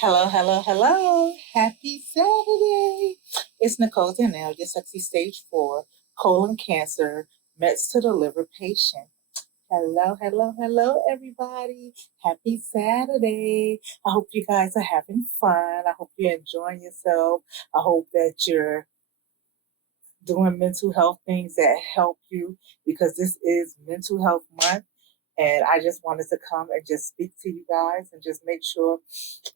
Hello, hello, hello. Happy Saturday. It's Nicole Danell, your sexy stage 4 colon cancer meds to deliver patient. Hello, hello, hello, everybody. Happy Saturday. I hope you guys are having fun. I hope you're enjoying yourself. I hope that you're doing mental health things that help you because this is Mental Health Month. And I just wanted to come and just speak to you guys and just make sure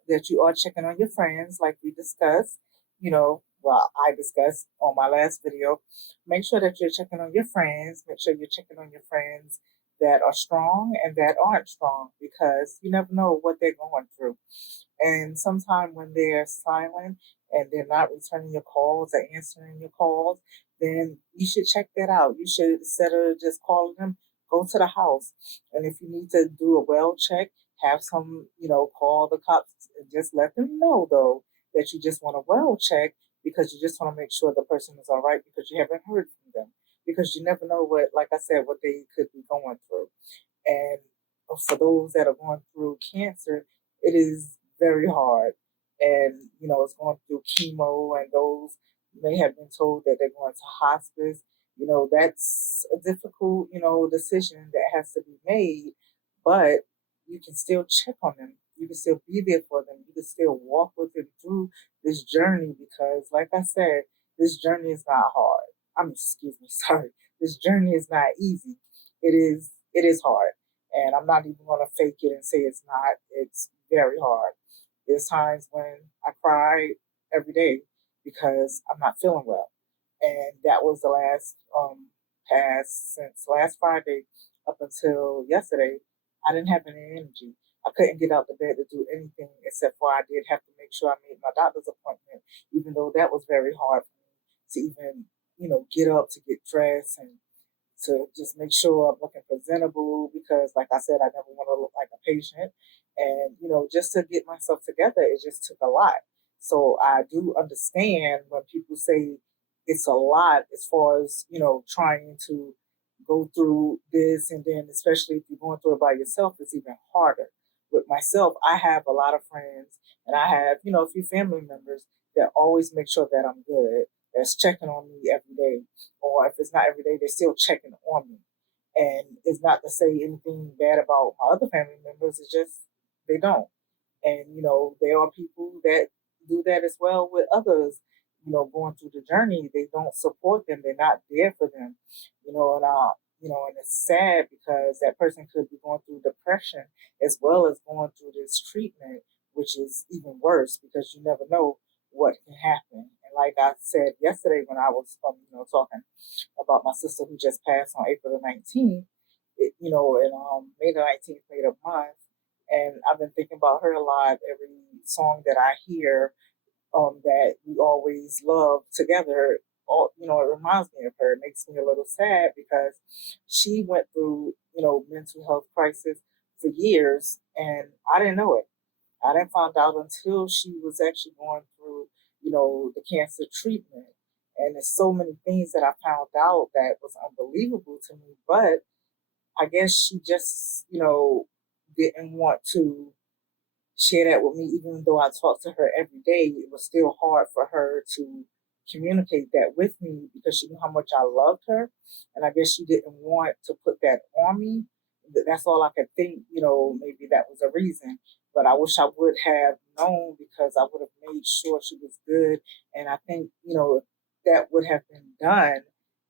that you are checking on your friends like we discussed. I discussed on my last video. Make sure that you're checking on your friends. Make sure you're checking on your friends that are strong and that aren't strong because you never know what they're going through. And sometimes when they're silent and they're not returning your calls or answering your calls, then you should check that out. You should, instead of just calling them, go to the house. And if you need to do a well check, have some, call the cops and just let them know, though, that you just want a well check because you just want to make sure the person is all right because you haven't heard from them. Because you never know what, like I said, what they could be going through. And for those that are going through cancer, it is very hard. And, it's going through chemo, and those may have been told that they're going to hospice. That's a difficult, decision that has to be made, but you can still check on them. You can still be there for them. You can still walk with them through this journey because, like I said, this journey is not hard. Excuse me, sorry. This journey is not easy. It is hard. And I'm not even going to fake it and say it's not. It's very hard. There's times when I cry every day because I'm not feeling well. And that was the last past since last Friday up until yesterday. I didn't have any energy. I couldn't get out of bed to do anything except for I did have to make sure I made my doctor's appointment, even though that was very hard for me to even, get up to get dressed and to just make sure I'm looking presentable because, like I said, I never want to look like a patient. And, just to get myself together, it just took a lot. So I do understand when people say it's a lot as far as, trying to go through this. And then, especially if you're going through it by yourself, it's even harder. With myself, I have a lot of friends and I have, a few family members that always make sure that I'm good, that's checking on me every day, or if it's not every day, they're still checking on me. And it's not to say anything bad about my other family members, it's just they don't. And, there are people that do that as well with others, going through the journey. They don't support them, they're not there for them, and it's sad because that person could be going through depression as well as going through this treatment, which is even worse because you never know what can happen. And like I said yesterday when I was, talking about my sister who just passed on April the 19th, and May the 19th made a month. And I've been thinking about her a lot. Every song that I hear, that we always love together, it reminds me of her. It makes me a little sad because she went through, mental health crisis for years, and I didn't know it. I didn't find out until she was actually going through, the cancer treatment. And there's so many things that I found out that was unbelievable to me. But I guess she just, didn't want to share that with me, even though I talked to her every day. It was still hard for her to communicate that with me because she knew how much I loved her. And I guess she didn't want to put that on me. That's all I could think, maybe that was a reason. But I wish I would have known because I would have made sure she was good. And I think, if that would have been done,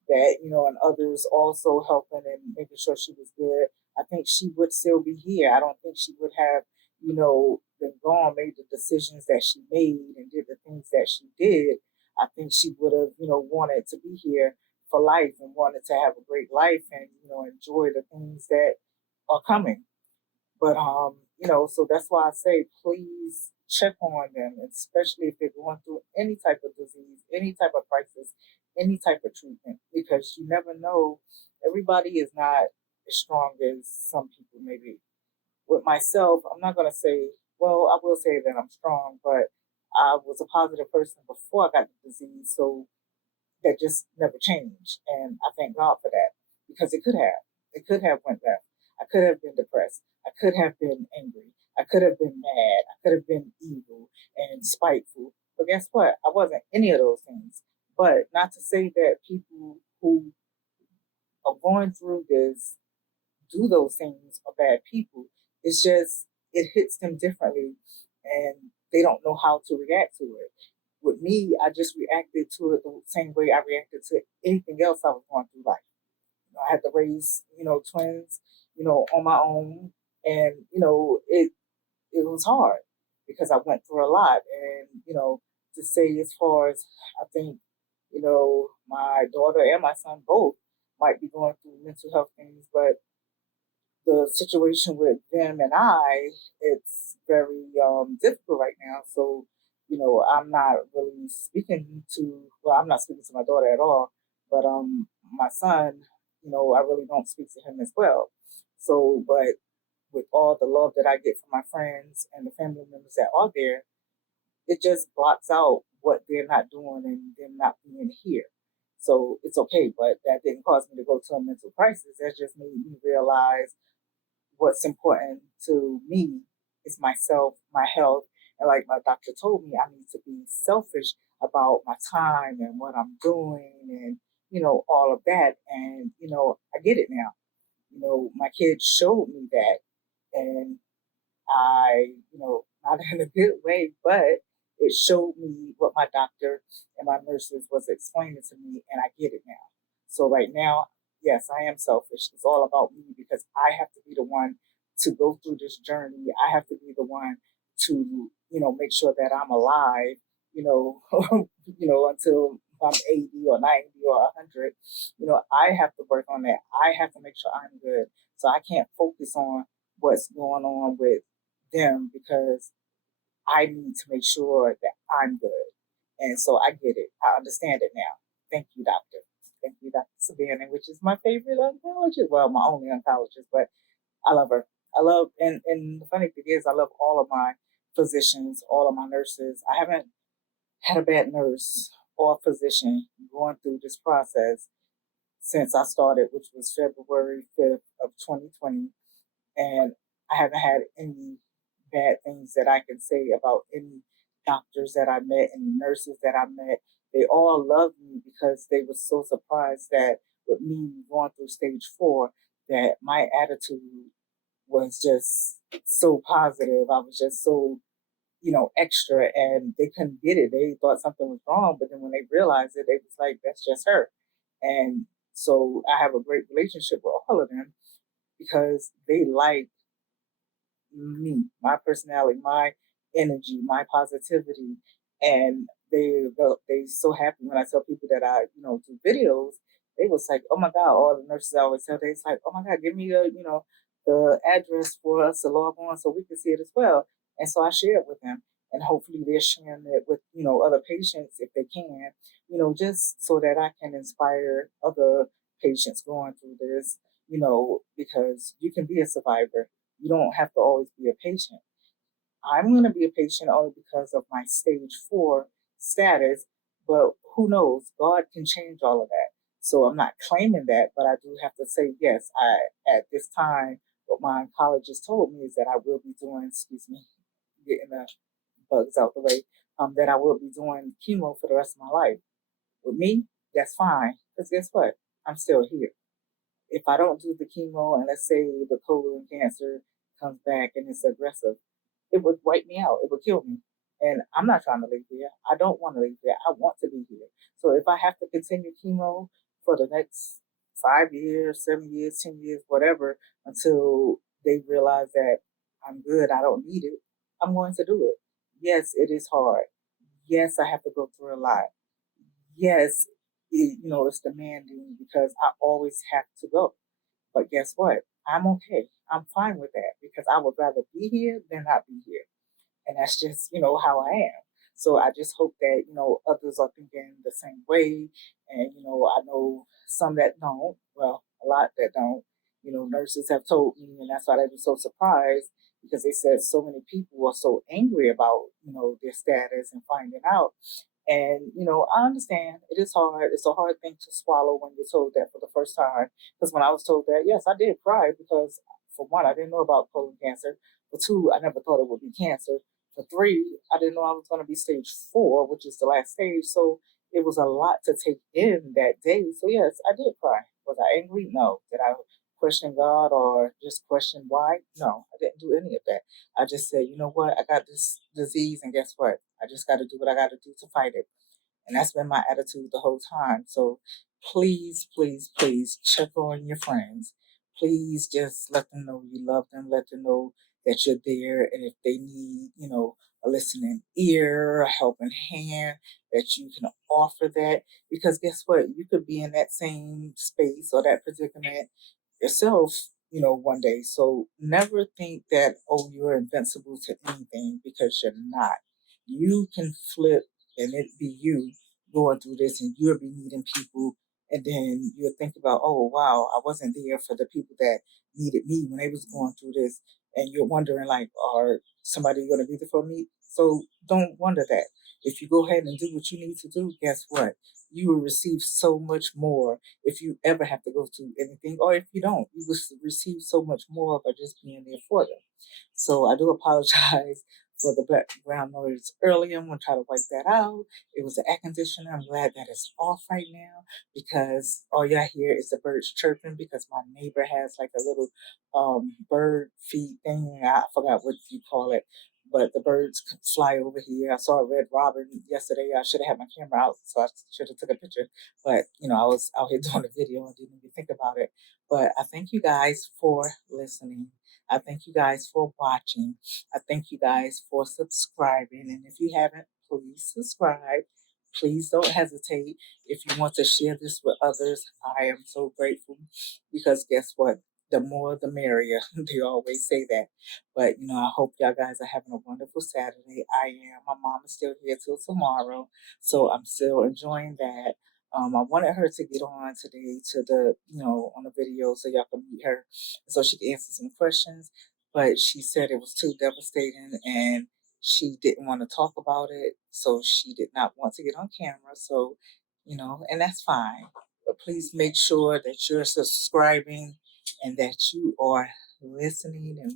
that, and others also helping and making sure she was good, I think she would still be here. I don't think she would have, been gone, made the decisions that she made and did the things that she did. I think she would have, wanted to be here for life and wanted to have a great life and, enjoy the things that are coming. But so that's why I say please check on them, especially if they're going through any type of disease, any type of crisis, any type of treatment, because you never know. Everybody is not as strong as some people may be. With myself, I'm not gonna say, well, I will say that I'm strong, but I was a positive person before I got the disease, so that just never changed. And I thank God for that because it could have. It could have went left. I could have been depressed. I could have been angry. I could have been mad. I could have been evil and spiteful. But guess what? I wasn't any of those things. But not to say that people who are going through this do those things are bad people. It's just it hits them differently and they don't know how to react to it. With me, I just reacted to it the same way I reacted to anything else I was going through life. I had to raise, twins, on my own. And, it was hard because I went through a lot. And, to say as far as I think, my daughter and my son both might be going through mental health things, but the situation with them and it's very difficult right now. So, I'm not really I'm not speaking to my daughter at all, but my son, I really don't speak to him as well. So, but with all the love that I get from my friends and the family members that are there, it just blocks out what they're not doing and them not being here. So it's okay, but that didn't cause me to go to a mental crisis. That just made me realize what's important to me is myself, my health. And like my doctor told me, I need to be selfish about my time and what I'm doing and, all of that. And, I get it now. My kids showed me that. And not in a good way, but it showed me what my doctor and my nurses was explaining to me, and I get it now. So right now, yes, I am selfish. It's all about me because I have to be the one to go through this journey. I have to be the one to, make sure that I'm alive, until I'm 80 or 90 or 100. I have to work on that. I have to make sure I'm good. So I can't focus on what's going on with them because I need to make sure that I'm good. And so I get it. I understand it now. Thank you, doctor. Thank you, Dr. Savannah, which is my favorite oncologist. Well, my only oncologist, but I love her. And the funny thing is, I love all of my physicians, all of my nurses. I haven't had a bad nurse or physician going through this process since I started, which was February 5th of 2020. And I haven't had any bad things that I can say about any doctors that I met and nurses that I met. They all loved me because they were so surprised that with me going through stage 4, that my attitude was just so positive. I was just so, extra and they couldn't get it. They thought something was wrong, but then when they realized it, they was like, that's just her. And so I have a great relationship with all of them because they like me, my personality, my energy, my positivity, and they so happy when I tell people that I do videos. They was like, oh my god! All the nurses I always tell, they like, oh my god, give me the address for us to log on so we can see it as well. And so I share it with them, and hopefully they're sharing it with other patients if they can, just so that I can inspire other patients going through this, because you can be a survivor, you don't have to always be a patient. I'm going to be a patient only because of my stage 4 status, but who knows? God can change all of that. So I'm not claiming that, but I do have to say, yes, at this time, what my oncologist told me is that I will be doing, excuse me, getting the bugs out the way, that I will be doing chemo for the rest of my life. With me, that's fine, because guess what? I'm still here. If I don't do the chemo and let's say the colon cancer comes back and it's aggressive, it would wipe me out. It would kill me. And I'm not trying to live here. I don't want to live here. I want to be here. So if I have to continue chemo for the next 5 years, 7 years, 10 years, whatever, until they realize that I'm good, I don't need it, I'm going to do it. Yes, it is hard. Yes, I have to go through a lot. Yes, it's demanding because I always have to go. But guess what? I'm okay. I'm fine with that because I would rather be here than not be here. And that's just, how I am. So I just hope that, others are thinking the same way. And, I know some that don't, well, a lot that don't. Nurses have told me, and that's why they were so surprised because they said so many people are so angry about, their status and finding out. And, I understand it is hard. It's a hard thing to swallow when you're told that for the first time. Because when I was told that, yes, I did cry because, for one, I didn't know about colon cancer. For 2, I never thought it would be cancer. For 3, I didn't know I was going to be stage 4, which is the last stage. So it was a lot to take in that day. So yes, I did cry. Was I angry? No. Did I question God or just question why? No, I didn't do any of that. I just said, you know what? I got this disease, and guess what? I just got to do what I got to do to fight it. And that's been my attitude the whole time. So please, please, please check on your friends. Please just let them know you love them. Let them know that you're there. And if they need, a listening ear, a helping hand, that you can offer that. Because guess what? You could be in that same space or that predicament yourself, one day. So never think that, oh, you're invincible to anything, because you're not. You can flip and it be you going through this, and you'll be meeting people, and then you'll think about, oh wow, I wasn't there for the people that needed me when they was going through this, and you're wondering like, are somebody going to be there for me? So don't wonder that. If you go ahead and do what you need to do, guess what? You will receive so much more if you ever have to go through anything, or if you don't, you will receive so much more by just being there for them. So I do apologize for the background noise earlier. I'm going to try to wipe that out. It was the air conditioner. I'm glad that it's off right now, because all y'all hear is the birds chirping, because my neighbor has like a little bird feed thing. I forgot what you call it. But the birds fly over here. I saw a red robin yesterday. I should have had my camera out, so I should have took a picture. But I was out here doing a video and didn't even think about it. But I thank you guys for listening. I thank you guys for watching. I thank you guys for subscribing. And if you haven't, please subscribe. Please don't hesitate. If you want to share this with others, I am so grateful, because guess what? The more the merrier. They always say that. But, I hope y'all guys are having a wonderful Saturday. I am. My mom is still here till tomorrow. So I'm still enjoying that. I wanted her to get on today to the, on the video, so y'all can meet her, so she can answer some questions. But she said it was too devastating, and she didn't want to talk about it. So she did not want to get on camera. So, and that's fine. But please make sure that you're subscribing and that you are listening and